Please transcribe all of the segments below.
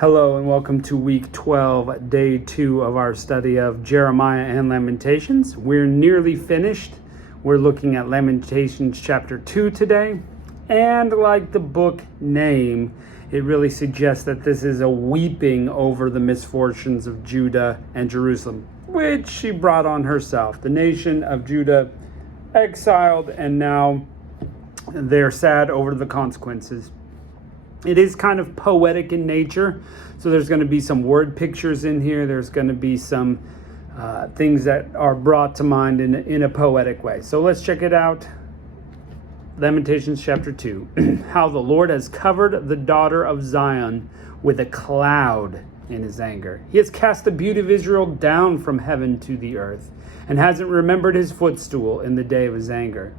Hello and welcome to week 12, day 2 of our study of Jeremiah and Lamentations. We're nearly finished. We're looking at Lamentations chapter 2 today. And like the book name, it really suggests that this is a weeping over the misfortunes of Judah and Jerusalem, which she brought on herself. The nation of Judah exiled, and now they're sad over the consequences. It is kind of poetic in nature, so there's going to be some word pictures in here. There's going to be some things that are brought to mind in a poetic way. So let's check it out. Lamentations chapter 2. How the Lord has covered the daughter of Zion with a cloud in his anger. He has cast the beauty of Israel down from heaven to the earth, and hasn't remembered his footstool in the day of his anger.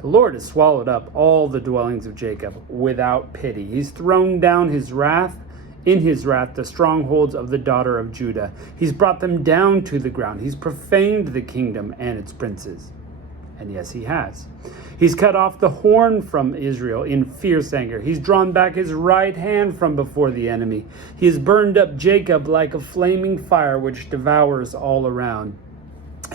The Lord has swallowed up all the dwellings of Jacob without pity. He's thrown down in his wrath, the strongholds of the daughter of Judah. He's brought them down to the ground. He's profaned the kingdom and its princes. And yes, he has. He's cut off the horn from Israel in fierce anger. He's drawn back his right hand from before the enemy. He has burned up Jacob like a flaming fire which devours all around.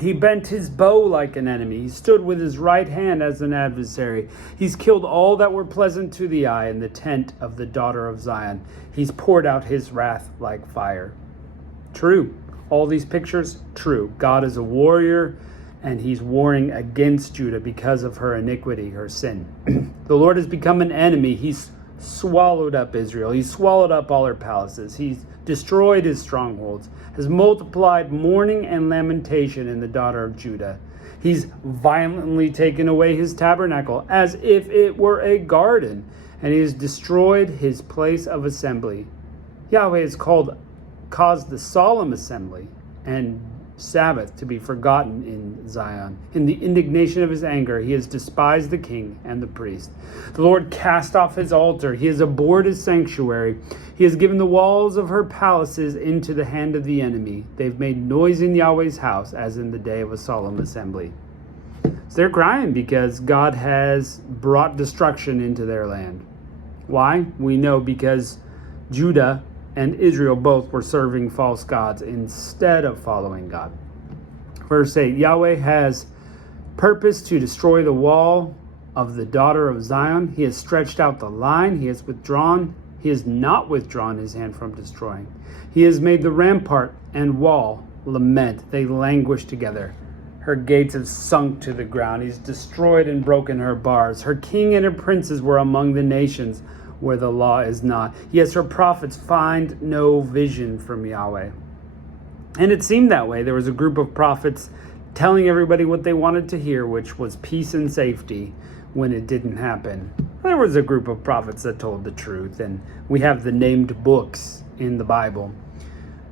He bent his bow like an enemy. He stood with his right hand as an adversary. He's killed all that were pleasant to the eye in the tent of the daughter of Zion. He's poured out his wrath like fire. True. All these pictures, true. God is a warrior, and he's warring against Judah because of her iniquity, her sin. The Lord has become an enemy. He's swallowed up Israel. He's swallowed up all her palaces. He's destroyed his strongholds, has multiplied mourning and lamentation in the daughter of Judah. He's violently taken away his tabernacle as if it were a garden, and he has destroyed his place of assembly. Yahweh has caused the solemn assembly and Sabbath to be forgotten in Zion. In the indignation of his anger, he has despised the king and the priest. The Lord cast off his altar. He has abhorred his sanctuary. He has given the walls of her palaces into the hand of the enemy. They've made noise in Yahweh's house as in the day of a solemn assembly. So they're crying because God has brought destruction into their land. Why? We know because Judah and Israel both were serving false gods instead of following God. Verse 8, Yahweh has purposed to destroy the wall of the daughter of Zion. He has stretched out the line. He has not withdrawn his hand from destroying. He has made the rampart and wall lament. They languish together. Her gates have sunk to the ground. He's destroyed and broken her bars. Her king and her princes were among the nations where the law is not. Yes, her prophets find no vision from Yahweh. And it seemed that way. There was a group of prophets telling everybody what they wanted to hear, which was peace and safety, when it didn't happen. There was a group of prophets that told the truth, and we have the named books in the Bible.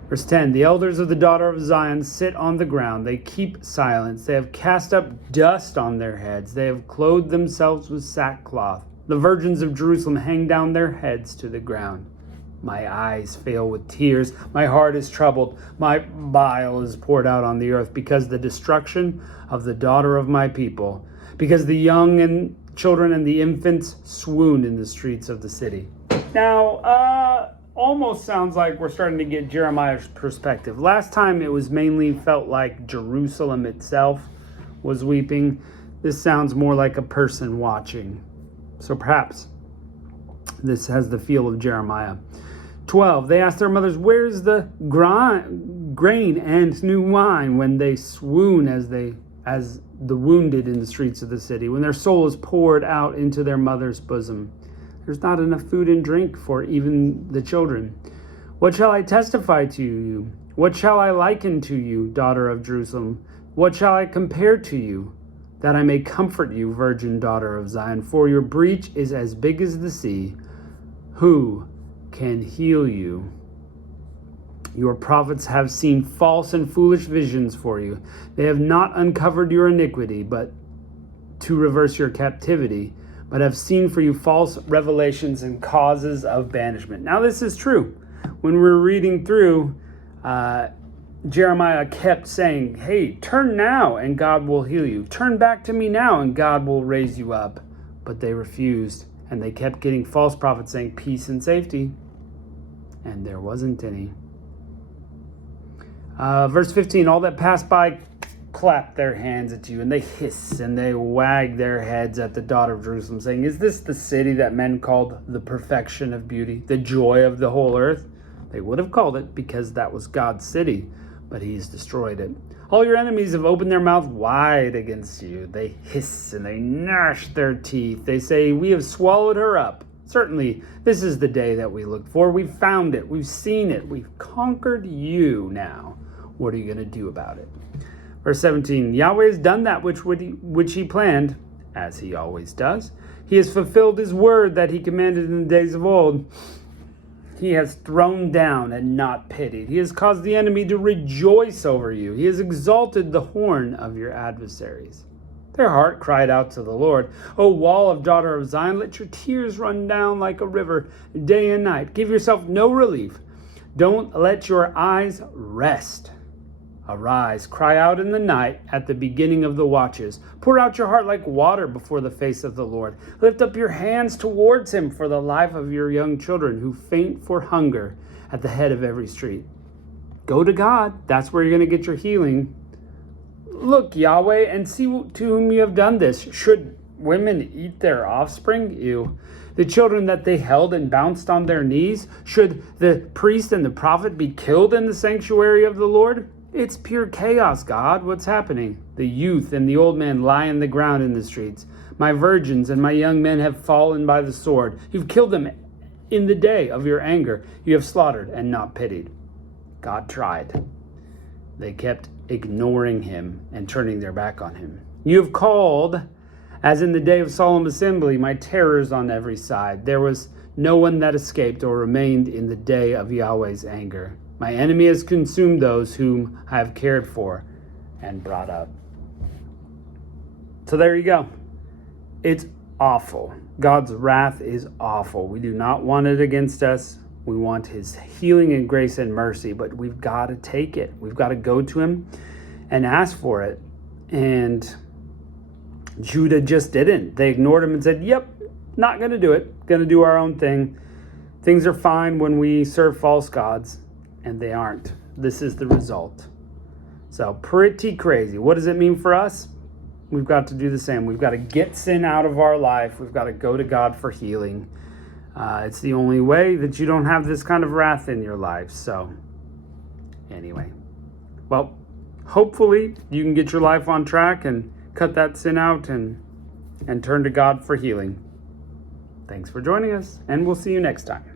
Verse 10, the elders of the daughter of Zion sit on the ground. They keep silence. They have cast up dust on their heads. They have clothed themselves with sackcloth. The virgins of Jerusalem hang down their heads to the ground. My eyes fail with tears. My heart is troubled. My bile is poured out on the earth because the destruction of the daughter of my people, because the young and children and the infants swoon in the streets of the city. Now, almost sounds like we're starting to get Jeremiah's perspective. Last time it was mainly felt like Jerusalem itself was weeping. This sounds more like a person watching. So perhaps this has the feel of Jeremiah. 12, they ask their mothers, where's the grain and new wine, when they swoon as the wounded in the streets of the city, when their soul is poured out into their mother's bosom. There's not enough food and drink for even the children. What shall I testify to you? What shall I liken to you, daughter of Jerusalem? What shall I compare to you? That I may comfort you, virgin daughter of Zion, for your breach is as big as the sea. Who can heal you? Your prophets have seen false and foolish visions for you. They have not uncovered your iniquity, but to reverse your captivity, but have seen for you false revelations and causes of banishment. Now this is true. When we're reading through, Jeremiah kept saying, hey, turn now and God will heal you. Turn back to me now and God will raise you up. But they refused, and they kept getting false prophets saying peace and safety. and there wasn't any. Verse 15, all that pass by clap their hands at you, and they hiss and they wag their heads at the daughter of Jerusalem, saying, is this the city that men called the perfection of beauty, the joy of the whole earth? They would have called it because that was God's city, but he's destroyed it. All your enemies have opened their mouth wide against you. They hiss and they gnash their teeth. They say, we have swallowed her up. Certainly, this is the day that we looked for. We've found it. We've seen it. We've conquered you now. What are you going to do about it? Verse 17, Yahweh has done that which he planned, as he always does. He has fulfilled his word that he commanded in the days of old. He has thrown down and not pitied. He has caused the enemy to rejoice over you. He has exalted the horn of your adversaries. Their heart cried out to the Lord. O wall of daughter of Zion, let your tears run down like a river day and night. Give yourself no relief. Don't let your eyes rest. Arise, cry out in the night at the beginning of the watches. Pour out your heart like water before the face of the Lord. Lift up your hands towards him for the life of your young children who faint for hunger at the head of every street. Go to God. That's where you're going to get your healing. Look, Yahweh, and see to whom you have done this. Should women eat their offspring? Ew. The children that they held and bounced on their knees? Should the priest and the prophet be killed in the sanctuary of the Lord? It's pure chaos, God. What's happening? The youth and the old men lie on the ground in the streets. My virgins and my young men have fallen by the sword. You've killed them in the day of your anger. You have slaughtered and not pitied. God tried. They kept ignoring him and turning their back on him. You have called, as in the day of solemn assembly, my terrors on every side. There was no one that escaped or remained in the day of Yahweh's anger. My enemy has consumed those whom I have cared for and brought up. So there you go. It's awful. God's wrath is awful. We do not want it against us. We want his healing and grace and mercy, but we've got to take it. We've got to go to him and ask for it. And Judah just didn't. They ignored him and said, yep, not going to do it. Going to do our own thing. Things are fine when we serve false gods. And they aren't. This is the result. So pretty crazy. What does it mean for us? We've got to do the same. We've got to get sin out of our life. We've got to go to God for healing. It's the only way that you don't have this kind of wrath in your life. So anyway, well, hopefully you can get your life on track and cut that sin out and turn to God for healing. Thanks for joining us, and we'll see you next time.